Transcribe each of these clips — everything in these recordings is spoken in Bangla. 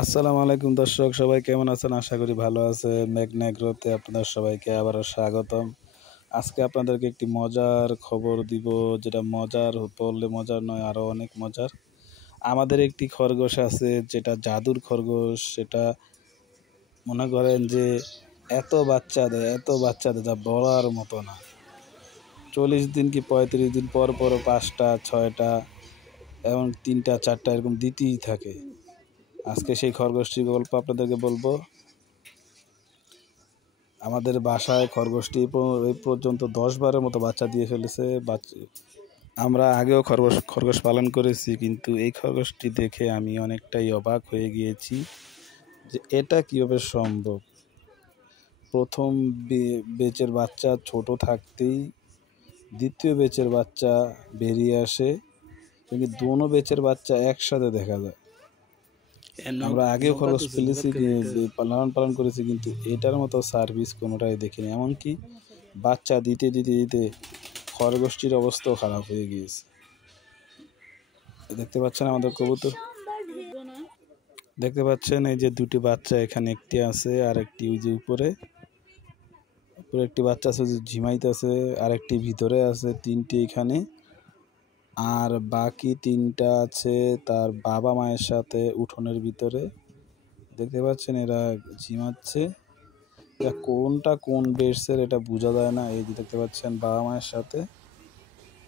আসসালামু আলাইকুম দর্শক, সবাই কেমন আছেন? আশা করি ভালো আছেন। মেঘনা এগ্রোতে আপনাদের সবাইকে আবারও স্বাগতম। আজকে আপনাদেরকে একটি মজার খবর দিব, যেটা মজার বললে মজার নয়, আরও অনেক মজার। আমাদের একটি খরগোশ আছে, যেটা জাদুর খরগোশ। সেটা মনে করেন যে এত বাচ্চা দেয় যা বলার মতো না। 40 দিন কি 35 দিন পর পর 5টা 6টা এবং 3টা 4টা এরকম দিতেই থাকে। আজকে সেই খরগোশটির গল্প আপনাদেরকে বলবো। আমাদের বাসায় খরগোশটি এই পর্যন্ত 10-12 মতো বাচ্চা দিয়ে ফেলেছে। আমরা আগেও খরগোশ পালন করেছি, কিন্তু এই খরগোশটি দেখে আমি অনেকটাই অবাক হয়ে গিয়েছি যে এটা কীভাবে সম্ভব। প্রথম বেচের বাচ্চা ছোট থাকতেই দ্বিতীয় বেচের বাচ্চা বেরিয়ে আসে, কিন্তু দোনো বেচের বাচ্চা একসাথে দেখা যায়। আমরা আগেও খরগোশ ফেলেছি, লালন পালন করেছি, কিন্তু এটার মতো সার্ভিস কোনোটাই দেখিনি। এমনকি বাচ্চা দিতে দিতে দিতে খরগোশটির অবস্থাও খারাপ হয়ে গিয়েছে। দেখতে পাচ্ছেন আমাদের কবুতর, দেখতে পাচ্ছেন এই যে দুটি বাচ্চা, এখানে একটি আছে আর একটি ওই যে উপরে একটি বাচ্চা আছে যে ঝিমাইতেছে, আর একটি ভিতরে আছে। 3টি এখানে, আর বাকি 3টা আছে তার বাবা মায়ের সাথে উঠোনের ভিতরে। দেখতে পাচ্ছেন এরা ঝিমাচ্ছে। কোনটা কোন বেডসের এটা বোঝা যায় না। এই যে দেখতে পাচ্ছেন বাবা মায়ের সাথে।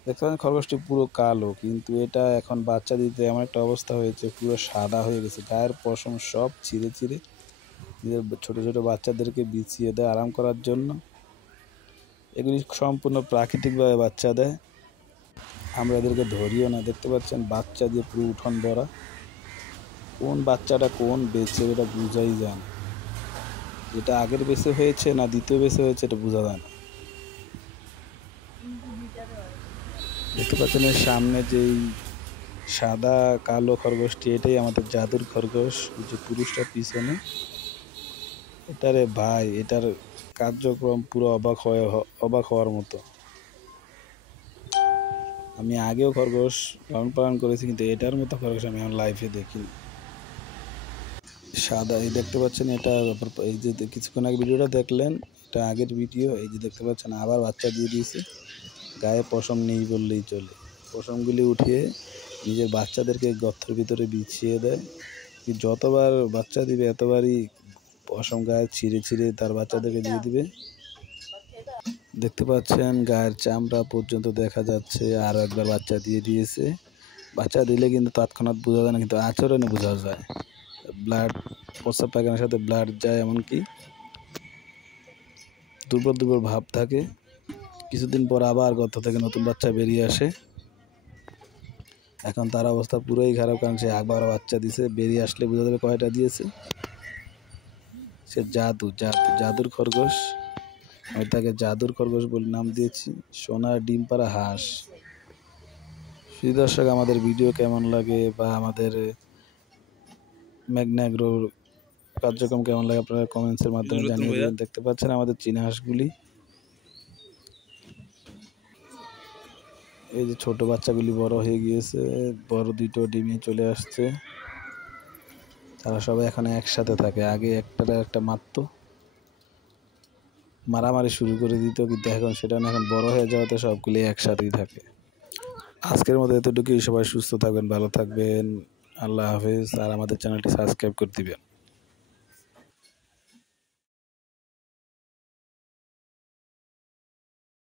দেখতে পাচ্ছেন খরগোশটি পুরো কালো, কিন্তু এটা এখন বাচ্চা দিতে এমন একটা অবস্থা হয়েছে, পুরো সাদা হয়ে গেছে। গায়ের পশম সব ছিঁড়ে ছিঁড়ে নিজের ছোট ছোট বাচ্চাদেরকে বিছিয়ে দেয় আরাম করার জন্য। এগুলি সম্পূর্ণ প্রাকৃতিকভাবে বাচ্চা দেয়, আমরা এদেরকে ধরিও না। দেখতে পাচ্ছেন বাচ্চা দিয়ে পুরো উঠোন ভরা। কোন বাচ্চাটা কোন বেচে এটা বোঝাই যায় না। এটা আগের বেসে হয়েছে না দ্বিতীয় বেসে হয়েছে এটা বোঝা যায় না। দেখতে পাচ্ছেন এর সামনে যেই সাদা কালো খরগোশটি, এটাই আমাদের জাদুর খরগোশ। যে পুরুষটা পিছনে, এটারে ভাই, এটার কার্যক্রম পুরো অবাক হওয়ার মতো। আমি আগেও খরগোশ লালন পালন করেছি, কিন্তু এটার মতো খরগোশ আমি আমার লাইফে দেখিনি। সাদা, এই দেখতে পাচ্ছেন এটা, এই যে কিছুক্ষণ আগে ভিডিওটা দেখলেন, এটা আগের ভিডিও। এই যে দেখতে পাচ্ছেন আবার বাচ্চা দিয়ে দিয়েছে। গায়ে পশম নেই বললেই চলে। পশমগুলি উঠিয়ে নিজের বাচ্চাদেরকে গর্তের ভিতরে বিছিয়ে দেয়। যতবার বাচ্চা দিবে এতবারই পশম গায়ে ছিঁড়ে ছিঁড়ে তার বাচ্চাদেরকে দিয়ে দিবে। দেখতে পাচ্ছেন গায়ের চামড়া পর্যন্ত দেখা যাচ্ছে। আরও একবার বাচ্চা দিয়ে দিয়েছে। বাচ্চা দিলে কিন্তু তৎক্ষণাৎ বোঝা যায় না, কিন্তু আচরণে বোঝা যায়। ব্লাড, প্রস্রাব পায়খানার সাথে ব্লাড যায়, এমনকি দুর্বল দুর্বল ভাব থাকে। কিছুদিন পর আবার গর্ত থেকে নতুন বাচ্চা বেরিয়ে আসে। এখন তার অবস্থা পুরোই খারাপ, কারণ সে আবার বাচ্চা দিছে। বেরিয়ে আসলে বোঝা যাবে কয়টা দিয়েছে। সে জাদুর খরগোশ। আমি তাকে জাদুর খরগোশ বলে নাম দিয়েছি। সোনার ডিম পাড়া হাঁস। প্রিয় দর্শক, আমাদের ভিডিও কেমন লাগে বা আমাদের মেঘনা এগ্রোর কার্যক্রম কেমন লাগে আপনারা কমেন্টসের মাধ্যমে জানিয়ে দেবেন। দেখতে পাচ্ছেন আমাদের চীনা হাঁসগুলি, এই যে ছোট বাচ্চাগুলি বড় হয়ে গিয়েছে, বড় দুটো ডিমে চলে আসছে। তারা সবাই এখন একসাথে থাকে। আগে একটা মারতো, মারামারি শুরু করে দিত, কিন্তু এখন সেটা না, এখন বড় হয়ে যাওয়াতে সবগুলি একসাথেই থাকে। আজকের মতো এতটুকুই। সবাই সুস্থ থাকবেন, ভালো থাকবেন। আল্লাহ হাফেজ। আর আমাদের চ্যানেলটি সাবস্ক্রাইব করে দিবেন।